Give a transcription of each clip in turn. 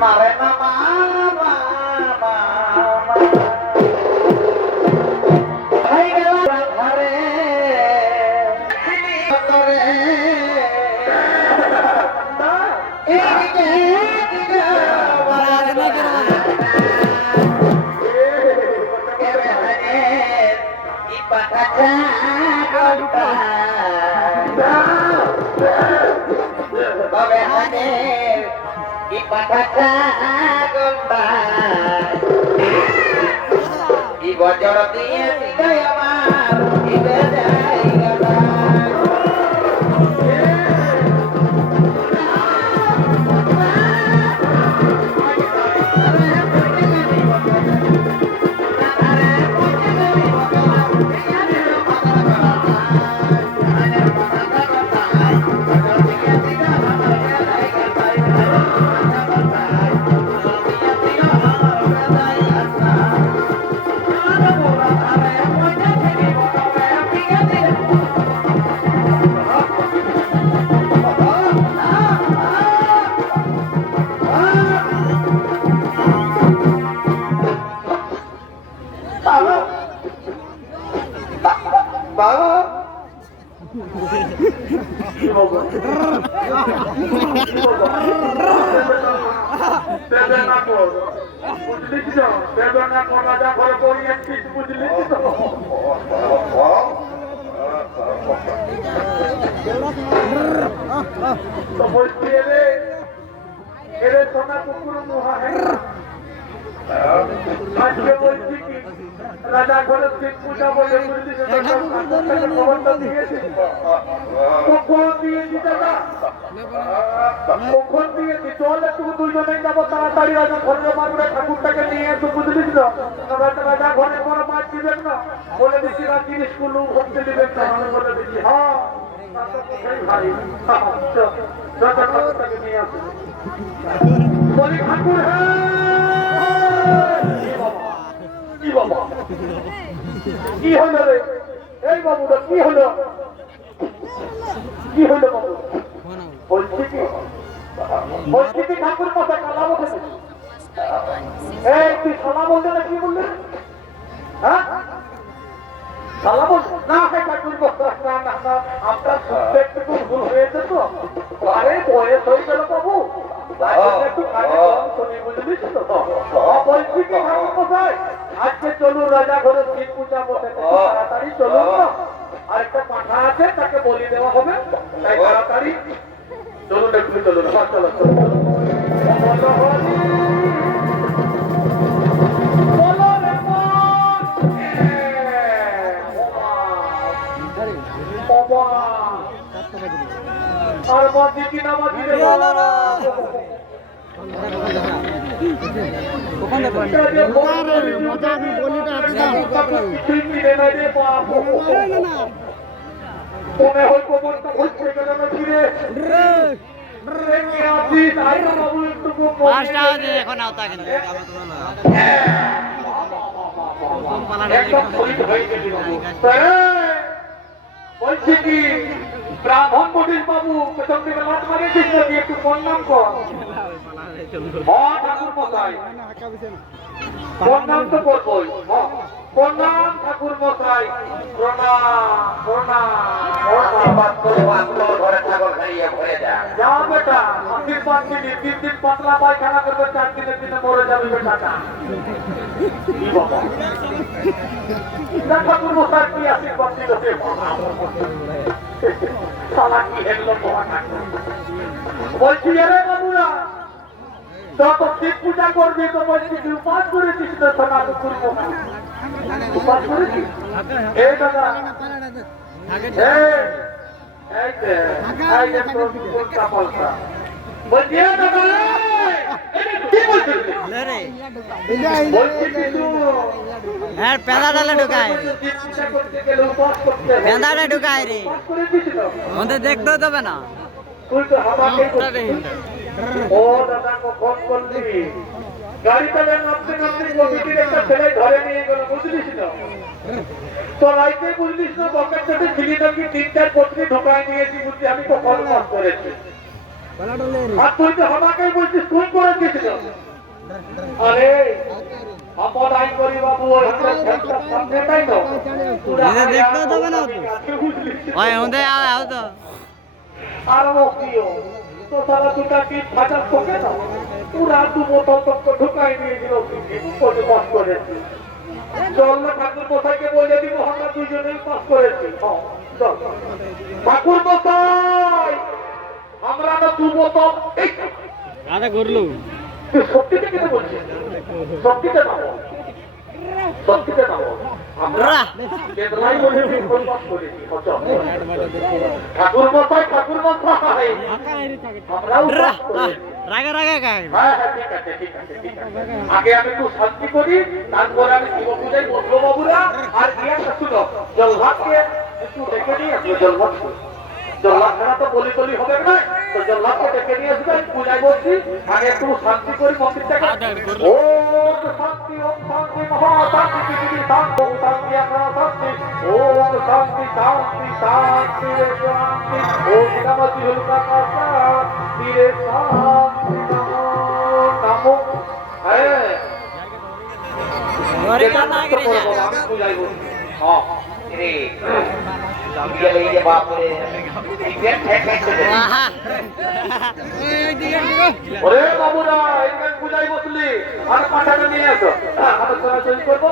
মারে না মামা হয়ে গেল ঘরে বজর দিয়ে আমার রাজা ঘরে পূজা বলে খবরটা দিয়েছে কখন দিয়েছি দাদা কখন দিয়েছি চল একটু দুজনেই যাবো তাড়াতাড়ি রাজা ঘরের মারবে ঠাকুরটাকে নিয়ে একটু বুঝলিস না রাজা ঘরে বড় মাছ দিবেন না বলে দিচ্ছি না জিনিসগুলো ভরতে দিবেন না আমি বলে দিচ্ছি হ্যাঁ ঠাকুরটাকে নিয়ে আসবে বলি ঠাকুর কি বাবা কি হলো রে এই বাবুটা কি হলো কি হলো বাবু বলছি কি ঠাকুর কথা কালা বলছে এই তুই সালা বলতে না কি বললি হ্যাঁ সালা বল না ঠাকুর আপনার শুনতে একটু ভুল হয়েছে তো আরে বয়স হয়ে গেল বাবু একটু কানে কম শুনি বুঝলিস তো বলছি কি ঠাকুর কোথায় আজকে চলুন রাজা ঘরে শিব পূজা বসে তাড়াতাড়ি চলুন না আর একটা পাঠা আছে তাকে বলি দেওয়া হবে তাই তাড়াতাড়ি চলুন একটু চলুন চলো আর বাদি কি না বাদি এখন আওতা কিন্তু বলছি কি ব্রাহ্মণ বটিস বাবু পেছন থেকে লাট মারিয়েছিস নাকি একটু প্রণাম কর ঠাকুর মশাই প্রণাম তো করবই প্রণাম ঠাকুর মশাই যা বেটা আশীর্বাদ দিলি 3 দিন পাতলা পায়খানা করবে 4 দিনের দিনে মরে যাবে বেটাটা কি বাবা ঠাকুর মশাই কি আশীর্বাদ দিল বলছি রে বাবুরা যত শিব পূজা করবি তো বলছি উপাস করেছিস না সোনা কুকুর উপাস করেছিস এই দাদা বলছি দাদা ঢুকায় রে ওদের দেখতেও দেবে না ও দাদা ফোন করলি গাড়িটা নামতে নামতে কমিটির একটা ছেলে ধরে নিয়ে গেল বুঝলিস না তো রাইতে বুঝলিস না বকের সাথে ঝিলি নাকি 3-4 পত্রী ঢোকায় নিয়েছি বুঝলি আমি তো ফোন করেছি আর তুই তো আমাকেই বলছিস তুই করে দিয়েছিল। আরে আপন আই করি বাবু ওই সামনে তাই তো দেখতে দেবে না ওই ওদের আও তো আর মুক্তিও তো সারা দুটা কি ফাটার পকে না পুরা দু বোতল তো ঢুকাই নিয়ে দিল কোটি পাস করেছি। চল না ঠাকুর মশাইকে বলে দিব আমরা দুজনেই পাস করেছি। চল ঠাকুর মশাই আমরা তো দু বোতল আরে করলু তুই সত্যিটা কেন বলছিস? সত্যিটা না সত্যিটা না আমরা কেবলাই বলেছি পাস করেছি। ঠাকুর মশাই আমরাও পাস করেছি। রাগা রাগা কাজ হ্যাঁ হ্যাঁ ঠিক আছে ঠিক আছে ঠিক আছে। আগে আমি একটু শান্তি করি তারপরে আমি শিব পূজায় বসবো বাবুরা। আর গিয়ে শুনো জল্লাদকে একটু ডেকে নিয়ে আসবো। জল্লাদ ছাড়া তো বলি টলি হবে না। তো জল্লাদকে ডেকে নিয়ে আসবে পূজায় বসছি। আগে একটু শান্তি করি মন্দিরটাকে। ওম শান্তি ওম শান্তি মহা শান্তি পৃথিবী শান্তি ওম শান্তি আকাশ শান্তি ওম শান্তি শান্তি শান্তি রে শান্তি ওম নমঃ শিবায় তীরে শান্তি নমো নমো। হ্যাঁ ঘরে কাজ না করে যা আমি পূজায় বসছি। হ্যাঁ রে চলে এই যে বাপ রে ইভেন্ট হ্যাক আহা ওই দিকে ওরে বাবুরা এইখানে পূজায় বসলি আর পাঠাটা নিয়ে আসো। হাতে চলা চলি করবো।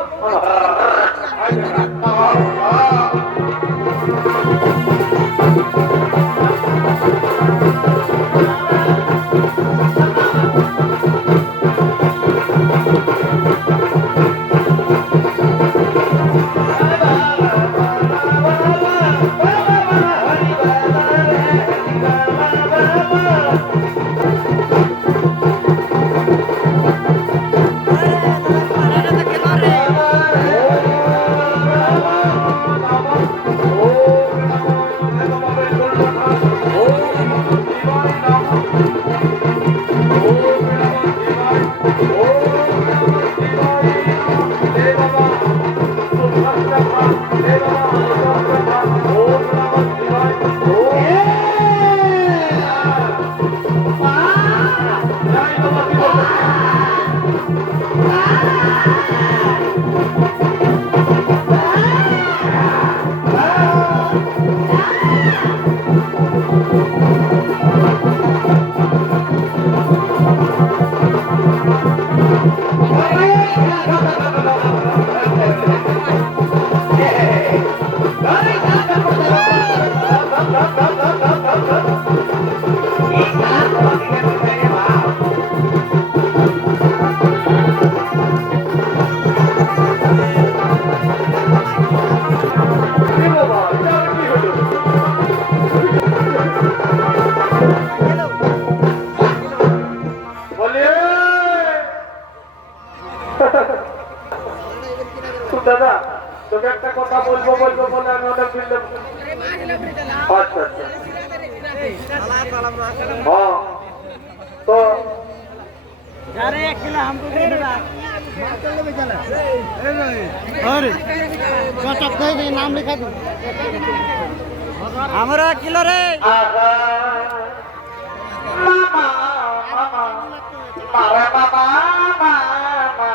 দাদা তোকে একটা কথা বলবো বলে আমি অনেক দিন আচ্ছা আচ্ছা হ্যাঁ তো अरे 1 किलो हमको दे देना अरे कटक दे नाम लिखा दो हमरा 1 किलो रे मामा मामा मारा मामा